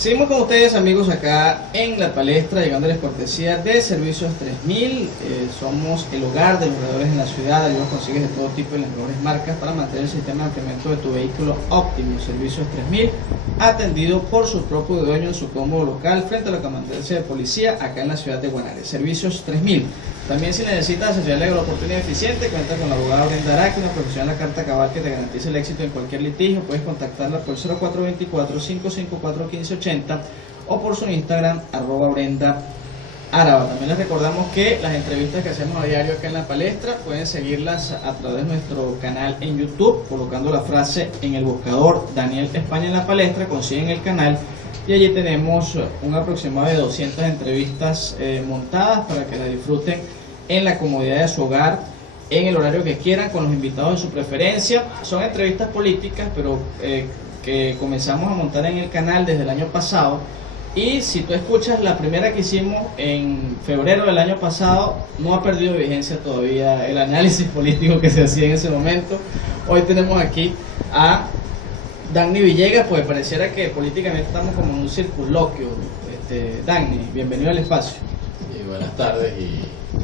Seguimos con ustedes, amigos, acá en La Palestra, llegándoles cortesía de Servicios 3000. Somos el hogar de los corredores en la ciudad. Allí los consigues de todo tipo y las mejores marcas para mantener el sistema de enfriamiento de tu vehículo óptimo. Servicios 3000, atendido por su propio dueño en su cómodo local frente a la comandancia de policía acá en la ciudad de Guanare. Servicios 3000. También, si necesitas asesoría legal oportuna y eficiente, cuenta con la abogada Brenda Araque, una profesional de la carta cabal que te garantiza el éxito en cualquier litigio. Puedes contactarla por 0424-554-1580 o por su Instagram, @Brenda Araba. También les recordamos que las entrevistas que hacemos a diario acá en La Palestra pueden seguirlas a través de nuestro canal en YouTube, colocando la frase en el buscador Daniel España en La Palestra, consiguen el canal. Y allí tenemos un aproximado de 200 entrevistas montadas para que las disfruten en la comodidad de su hogar, en el horario que quieran, con los invitados de su preferencia. Son entrevistas políticas, pero que comenzamos a montar en el canal desde el año pasado. Y si tú escuchas la primera que hicimos en febrero del año pasado, no ha perdido vigencia todavía el análisis político que se hacía en ese momento. Hoy tenemos aquí a Dagny Villegas, pues pareciera que políticamente estamos como en un circunloquio. Dagny, bienvenido al espacio. Y buenas tardes y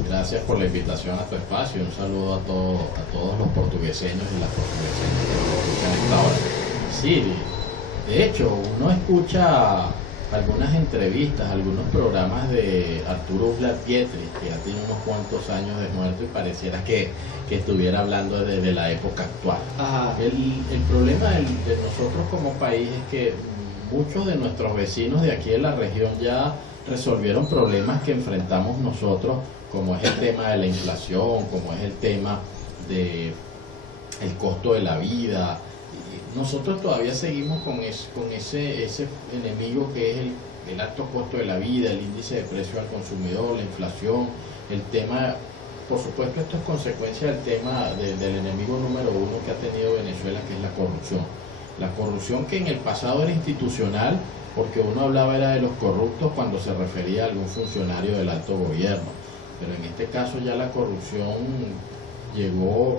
gracias por la invitación a tu espacio. Un saludo a todos los portugueseños y las portugueseñas que nos escuchan a esta hora. Sí, de hecho, uno escucha algunas entrevistas, algunos programas de Arturo Uslar Pietri, que ya tiene unos cuantos años de muerto y pareciera que estuviera hablando de la época actual. El problema de nosotros como país es que muchos de nuestros vecinos de aquí de la región ya resolvieron problemas que enfrentamos nosotros, como es el tema de la inflación, como es el tema de el costo de la vida. Nosotros todavía seguimos con ese enemigo que es el alto costo de la vida, el índice de precio al consumidor, la inflación, el tema. Por supuesto, esto es consecuencia del tema del enemigo número uno que ha tenido Venezuela, que es la corrupción. La corrupción que en el pasado era institucional, porque uno hablaba era de los corruptos cuando se refería a algún funcionario del alto gobierno. Pero en este caso ya la corrupción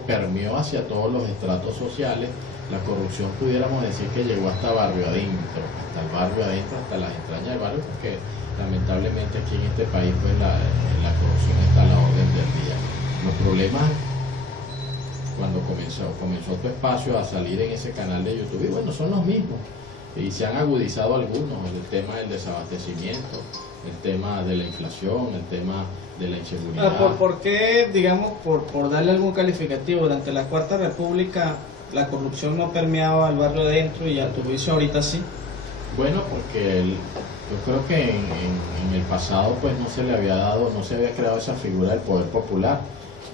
permeó hacia todos los estratos sociales. La corrupción pudiéramos decir que llegó hasta barrio adentro, hasta las entrañas del barrio, porque lamentablemente aquí en este país pues la corrupción está a la orden del día. Los problemas, cuando comenzó tu espacio a salir en ese canal de YouTube, y bueno, son los mismos, y se han agudizado algunos: el tema del desabastecimiento, el tema de la inflación, el tema de la inseguridad. ¿Por qué, digamos, por darle algún calificativo, durante la Cuarta República la corrupción no permeaba al barrio adentro y a tu juicio ahorita sí? Bueno, porque yo creo que en el pasado pues no se había creado esa figura del poder popular.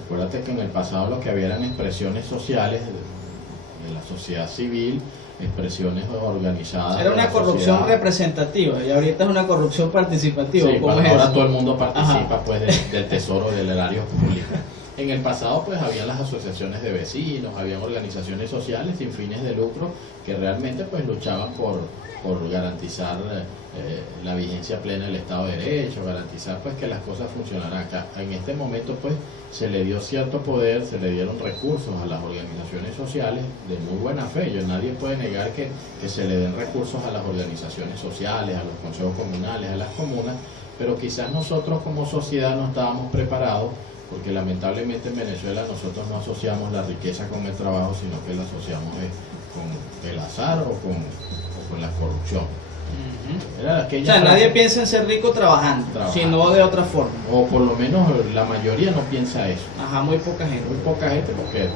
Acuérdate que en el pasado lo que había eran expresiones sociales de la sociedad civil, expresiones organizadas. Era una corrupción representativa y ahorita es una corrupción participativa. Sí, ¿Cómo es ahora eso? todo el mundo participa pues del tesoro del erario público. En el pasado pues había las asociaciones de vecinos, habían organizaciones sociales sin fines de lucro que realmente pues luchaban por garantizar la vigencia plena del Estado de Derecho, garantizar pues que las cosas funcionaran acá. En este momento pues se le dio cierto poder, se le dieron recursos a las organizaciones sociales de muy buena fe. Nadie puede negar que se le den recursos a las organizaciones sociales, a los consejos comunales, a las comunas, pero quizás nosotros como sociedad no estábamos preparados, porque lamentablemente en Venezuela nosotros no asociamos la riqueza con el trabajo, sino que la asociamos con el azar o con la corrupción. O sea, nadie piensa en ser rico trabajando, sino de otra forma. O por lo menos la mayoría no piensa eso. Muy poca gente. Muy poca gente, porque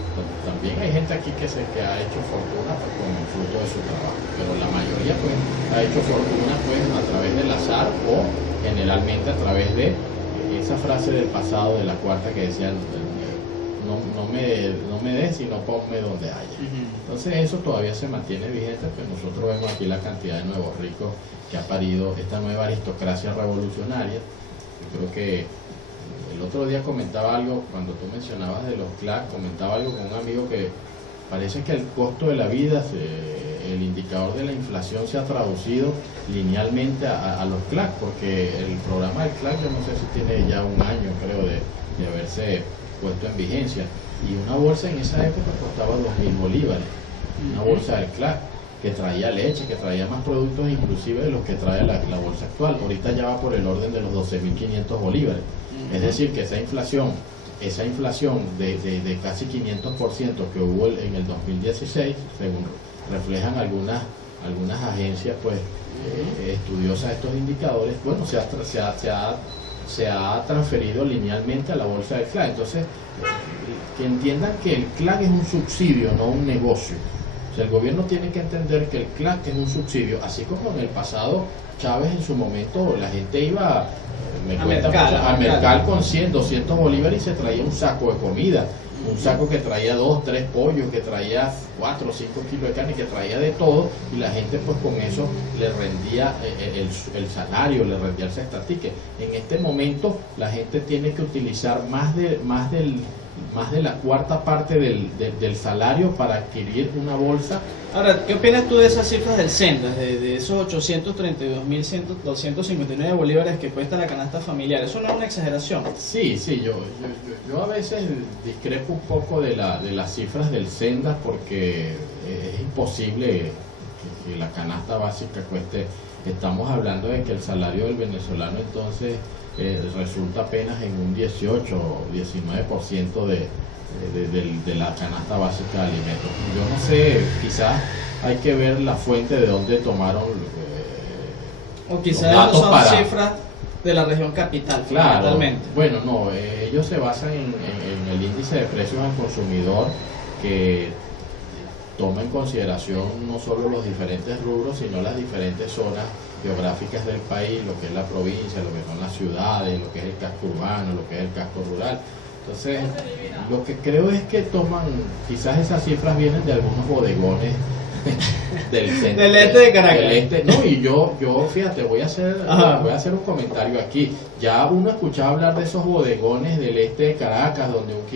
también hay gente aquí que ha hecho fortuna pues, con el fruto de su trabajo. Pero la mayoría pues ha hecho fortuna pues a través del azar o generalmente a través de esa frase del pasado de la Cuarta que decían: no me des, sino ponme donde haya. Entonces eso todavía se mantiene vigente, pues nosotros vemos aquí la cantidad de nuevos ricos que ha parido esta nueva aristocracia revolucionaria. Yo creo que el otro día comentaba algo, cuando tú mencionabas de los CLAC, comentaba algo con un amigo que parece que el costo de la vida, el indicador de la inflación se ha traducido linealmente a los CLAC, porque el programa del CLAC yo no sé si tiene ya un año, creo, de haberse puesto en vigencia, y una bolsa en esa época costaba 2.000 bolívares, una bolsa del CLAC. que traía leche, que traía más productos inclusive de los que trae la bolsa actual. Ahorita ya va por el orden de los 12.500 bolívares. Es decir, que esa inflación de casi 500% que hubo en el 2016, según reflejan algunas agencias pues estudiosas de estos indicadores, bueno, se ha transferido linealmente a la bolsa del CLAC. Entonces, que entiendan que el CLAC es un subsidio, no un negocio. O sea, el gobierno tiene que entender que el CLAC es un subsidio, así como en el pasado Chávez en su momento la gente iba a mercar con 100, 200 bolívares y se traía un saco de comida, un saco que traía 2, 3 pollos, que traía 4 o 5 kilos de carne, que traía de todo, y la gente pues con eso le rendía el salario, le rendía el sextatique. En este momento la gente tiene que utilizar más de la cuarta parte del salario para adquirir una bolsa. Ahora, ¿qué opinas tú de esas cifras del Sendas, de esos 832.259 bolívares que cuesta la canasta familiar? ¿Eso no es una exageración? Sí, yo a veces discrepo un poco de las cifras del Sendas, porque es imposible que la canasta básica cueste. Estamos hablando de que el salario del venezolano entonces resulta apenas en un 18 o 19% de la canasta básica de alimentos. Yo no sé, quizás hay que ver la fuente de donde tomaron o quizás no son cifras de la región capital. Claro, bueno, no, ellos se basan en el índice de precios al consumidor, que toma en consideración no solo los diferentes rubros, sino las diferentes zonas geográficas del país, lo que es la provincia, lo que son las ciudades, lo que es el casco urbano, lo que es el casco rural. Entonces, lo que creo es que quizás esas cifras vienen de algunos bodegones del centro, del este de Caracas. No, y yo fíjate, voy a hacer un comentario aquí. Ya uno escuchaba hablar de esos bodegones del este de Caracas, donde un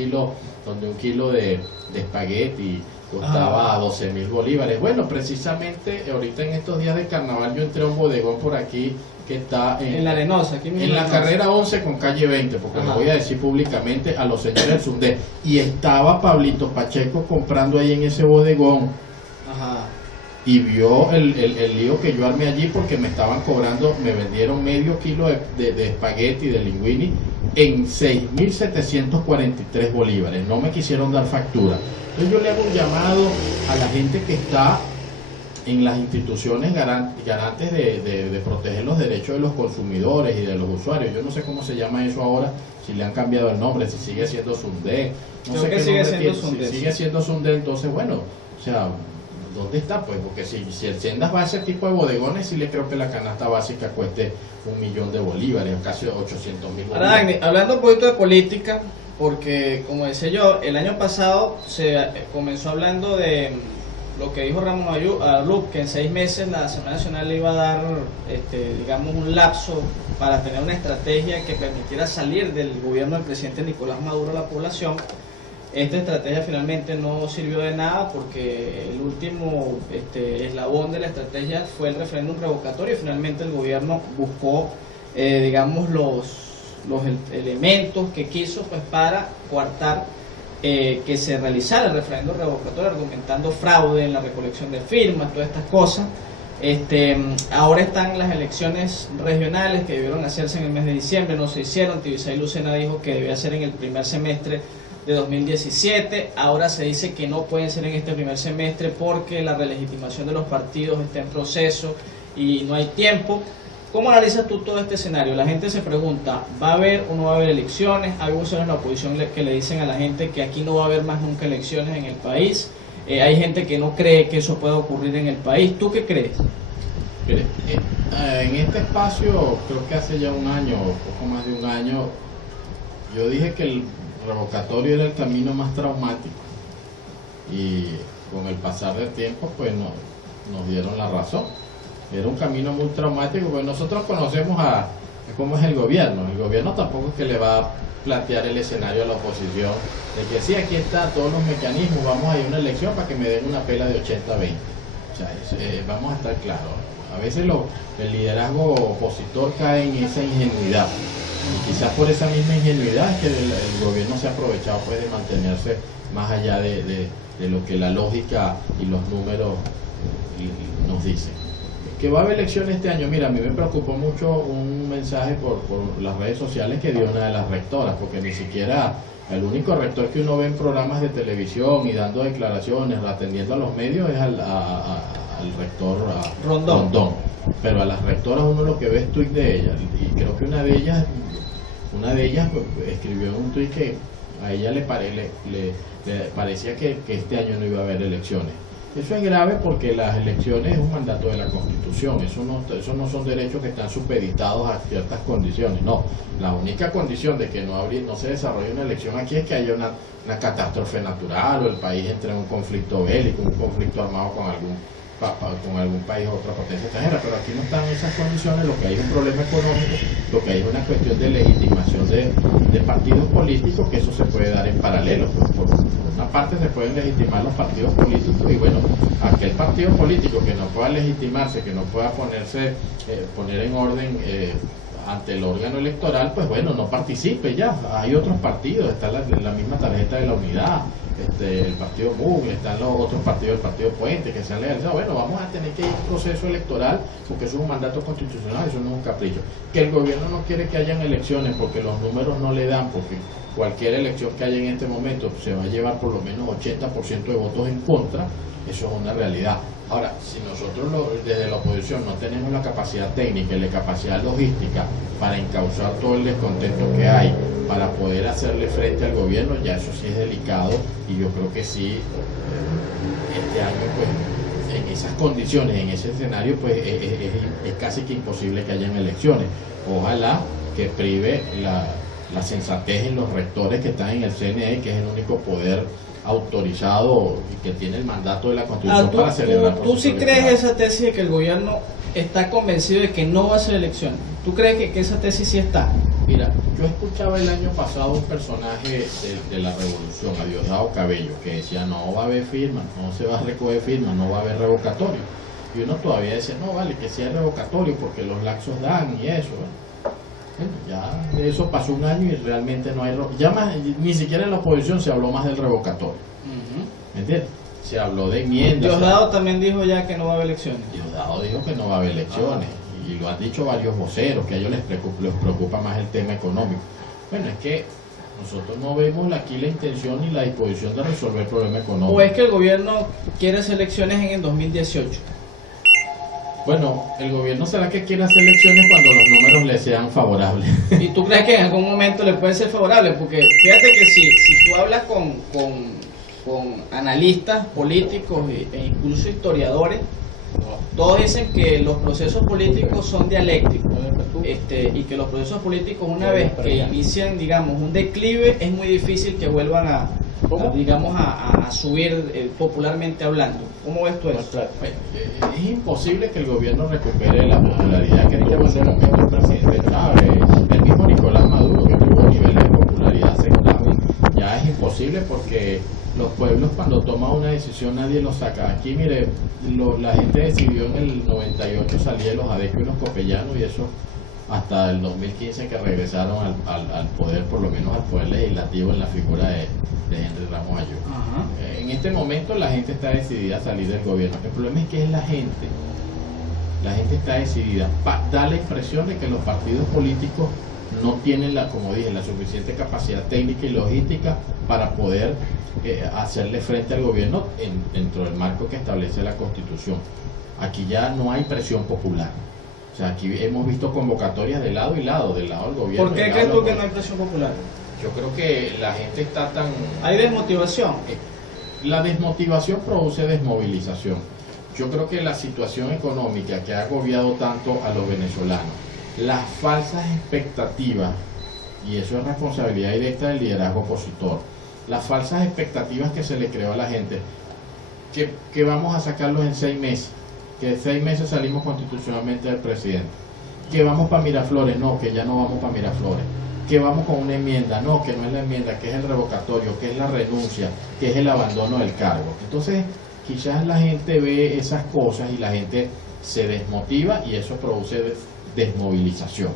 kilo de espagueti costaba 12.000 bolívares. Bueno, precisamente ahorita en estos días de carnaval yo entré a un bodegón por aquí que está en La Arenosa, aquí en la carrera 11 con calle 20, porque lo voy a decir públicamente a los señores del Sundé, y estaba Pablito Pacheco comprando ahí en ese bodegón. Y vio el lío que yo armé allí, porque me estaban cobrando, me vendieron medio kilo de espagueti, de linguini, en 6.743 bolívares. No me quisieron dar factura. Entonces yo le hago un llamado a la gente que está en las instituciones garantes de proteger los derechos de los consumidores y de los usuarios. Yo no sé cómo se llama eso ahora, si le han cambiado el nombre, si sigue siendo Sundé. No sé qué sigue siendo Sundé. Si sigue siendo Sundé, entonces bueno, o sea, ¿dónde está? Pues porque si el Sendas va a ese tipo de bodegones, sí le creo que la canasta básica cueste 1.000.000 de bolívares, casi 800.000 bolívares. Ahora, Agni, hablando un poquito de política, porque como decía yo, el año pasado se comenzó hablando de lo que dijo Ramón Ayub, que en 6 meses la Asamblea Nacional le iba a dar, digamos, un lapso para tener una estrategia que permitiera salir del gobierno del presidente Nicolás Maduro a la población. Esta estrategia finalmente no sirvió de nada, porque el último eslabón de la estrategia fue el referéndum revocatorio, y finalmente el gobierno buscó, digamos, los elementos que quiso pues para coartar que se realizara el referéndum revocatorio, argumentando fraude en la recolección de firmas, todas estas cosas. Ahora están las elecciones regionales que debieron hacerse en el mes de diciembre, no se hicieron. Tibisay Lucena dijo que debía ser en el primer semestre de 2017, ahora se dice que no pueden ser en este primer semestre porque la relegitimación de los partidos está en proceso y no hay tiempo. ¿Cómo analizas tú todo este escenario? La gente se pregunta, ¿va a haber o no va a haber elecciones? Hay voces en la oposición que le dicen a la gente que aquí no va a haber más nunca elecciones en el país. Hay gente que no cree que eso pueda ocurrir en el país. ¿Tú qué crees? Mire, en este espacio, creo que hace ya un año, poco más de un año, yo dije que el revocatorio era el camino más traumático, y con el pasar del tiempo pues nos dieron la razón. Era un camino muy traumático, porque nosotros conocemos a cómo es el gobierno tampoco es que le va a plantear el escenario a la oposición de que sí, aquí está todos los mecanismos, vamos a ir a una elección para que me den una pela de 80-20. O sea, vamos a estar claros, a veces el liderazgo opositor cae en esa ingenuidad, y quizás por esa misma ingenuidad es que el gobierno se ha aprovechado pues de mantenerse más allá de lo que la lógica y los números nos dicen que va a haber elecciones este año. Mira, a mí me preocupó mucho un mensaje por las redes sociales que dio una de las rectoras, porque ni siquiera el único rector que uno ve en programas de televisión y dando declaraciones, atendiendo a los medios, es al rector Rondón. Pero a las rectoras uno lo que ve es tuit de ellas, y creo que una de ellas pues, escribió un tuit que a ella le parecía que este año no iba a haber elecciones. Eso es grave porque las elecciones es un mandato de la Constitución, eso no son derechos que están supeditados a ciertas condiciones, no. La única condición de que no se desarrolle una elección aquí es que haya una catástrofe natural, o el país entre en un conflicto bélico, un conflicto armado con algún país o otra potencia extranjera, pero aquí no están esas condiciones. Lo que hay es un problema económico, lo que hay es una cuestión de legitimación de partidos políticos, que eso se puede dar en paralelo. Por una parte se pueden legitimar los partidos políticos, y bueno, aquel partido político que no pueda legitimarse, que no pueda poner en orden ante el órgano electoral, pues bueno, no participe ya. Hay otros partidos, está la misma tarjeta de la unidad, el partido MUG, están los otros partidos, el partido Puente, que se han legalizado. Bueno, vamos a tener que ir a un proceso electoral, porque eso es un mandato constitucional, eso no es un capricho. Que el gobierno no quiere que hayan elecciones porque los números no le dan, porque cualquier elección que haya en este momento se va a llevar por lo menos 80% de votos en contra, eso es una realidad. Ahora, si nosotros desde la oposición no tenemos la capacidad técnica y la capacidad logística para encauzar todo el descontento que hay, para poder hacerle frente al gobierno, ya eso sí es delicado, y yo creo que sí, este año, pues, en esas condiciones, en ese escenario, pues es casi que imposible que hayan elecciones. Ojalá que prive la sensatez en los rectores que están en el CNE, que es el único poder autorizado y que tiene el mandato de la Constitución para celebrar. ¿Tú sí crees esa tesis de que el gobierno está convencido de que no va a hacer elecciones? ¿Tú crees que esa tesis sí está? Mira, yo escuchaba el año pasado un personaje de la revolución, a Diosdado Cabello, que decía: no va a haber firmas, no se va a recoger firmas, no va a haber revocatorio. Y uno todavía decía: no, vale, que sea revocatorio porque los laxos dan y eso. Bueno, ya de eso pasó un año y realmente no hay ni siquiera en la oposición se habló más del revocatorio. ¿Me entiendes? Se habló de enmiendas. Diosdado también dijo ya que no va a haber elecciones. Diosdado dijo que no va a haber elecciones, y lo han dicho varios voceros, que a ellos les preocupa más el tema económico. Bueno, es que nosotros no vemos aquí la intención ni la disposición de resolver el problema económico. ¿O es que el gobierno quiere hacer elecciones en el 2018? Bueno, el gobierno será que quiere hacer elecciones cuando los números le sean favorables. ¿Y tú crees que en algún momento le puede ser favorable? Porque fíjate que si tú hablas con analistas políticos e incluso historiadores, todos dicen que los procesos políticos son dialécticos, y que los procesos políticos, una vez que inician, digamos, un declive, es muy difícil que vuelvan a subir, popularmente hablando. ¿Cómo ves tú eso? Es imposible que el gobierno recupere la popularidad que tuvo en el presidente Chávez, el mismo Nicolás Maduro, que tuvo niveles de popularidad aceptables. Ya es imposible, porque los pueblos, cuando toman una decisión, nadie los saca. Aquí, mire, la gente decidió en el 98 salir de los ADECO y los copellanos, y eso hasta el 2015, que regresaron al poder, por lo menos al poder legislativo, en la figura de Henry Ramos Ayú. En este momento la gente está decidida a salir del gobierno. El problema es que la gente está decidida. Da la impresión de que los partidos políticos no tienen como dije, la suficiente capacidad técnica y logística para poder hacerle frente al gobierno dentro del marco que establece la Constitución. Aquí ya no hay presión popular. O sea, aquí hemos visto convocatorias de lado y lado, del lado del gobierno. ¿Por qué crees tú que no hay presión popular? Yo creo que la gente está tan... ¿Hay desmotivación? La desmotivación produce desmovilización. Yo creo que la situación económica que ha agobiado tanto a los venezolanos, las falsas expectativas, y eso es responsabilidad directa del liderazgo opositor, las falsas expectativas que se le creó a la gente, que vamos a sacarlos en 6 meses, que 6 meses salimos constitucionalmente del presidente, que vamos para Miraflores, no, que ya no vamos para Miraflores, que vamos con una enmienda, no, que no es la enmienda, que es el revocatorio, que es la renuncia, que es el abandono del cargo. Entonces, quizás la gente ve esas cosas y la gente se desmotiva, y eso produce desmovilización.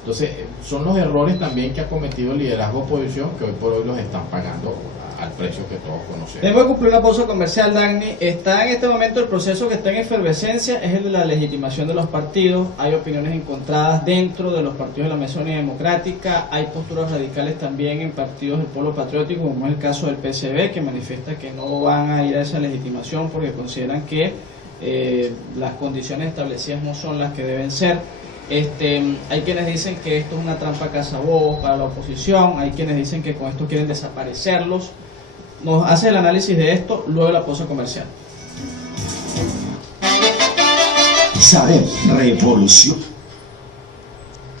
Entonces, son los errores también que ha cometido el liderazgo oposición que hoy por hoy los están pagando al precio que todos conocemos. Tenemos que cumplir una pausa comercial, Dagny. Está en este momento el proceso que está en efervescencia, es el de la legitimación de los partidos. Hay opiniones encontradas dentro de los partidos de la Mesa Unida Democrática, hay posturas radicales también en partidos del Polo Patriótico, como es el caso del PSB, que manifiesta que no van a ir a esa legitimación porque consideran que las condiciones establecidas no son las que deben ser. Hay quienes dicen que esto es una trampa cazabobos para la oposición, hay quienes dicen que con esto quieren desaparecerlos. Nos hace el análisis de esto luego de la pausa comercial. Saber, revolución.